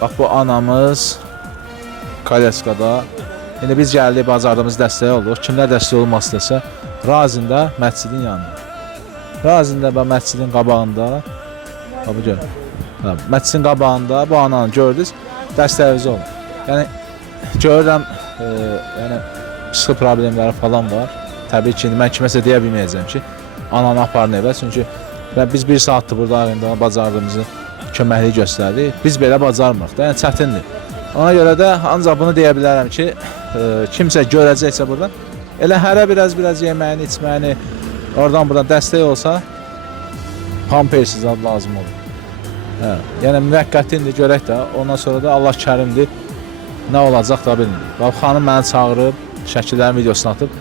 Bax bu anamız Kalyaskada. İndi biz gəldik bazardığımız dəstək olduq. Kimlər dəstək olmaq istəsə, Razində məscidin yanında. Razində və məscidin qabağında. Bu gör. Məscidin qabağında bu ananı gördünüz, dəstəyiniz olun. Yəni görürəm, yəni psixi problemləri falan var. Təbii ki, mən kiməsə deyə bilməyəcəm ki, ananı aparın evə, çünki biz bir saatdır burada indi bacardığımızı köməklik göstərdik. Biz belə bacarmırıq da, yəni çətindir. Ona görə də ancaq bunu deyə bilərəm ki, kimsə görəcəksə buradan, elə hərə biraz yeməyini, içməyini, oradan buradan dəstək olsa, pampersiz lazım olur. Yəni müvəqqəti indi görək də, ondan sonra da Allah kərimdir, nə olacaq da bilmirik. Bax, xanım məni çağırıb, şəkillərin videosunu atıb.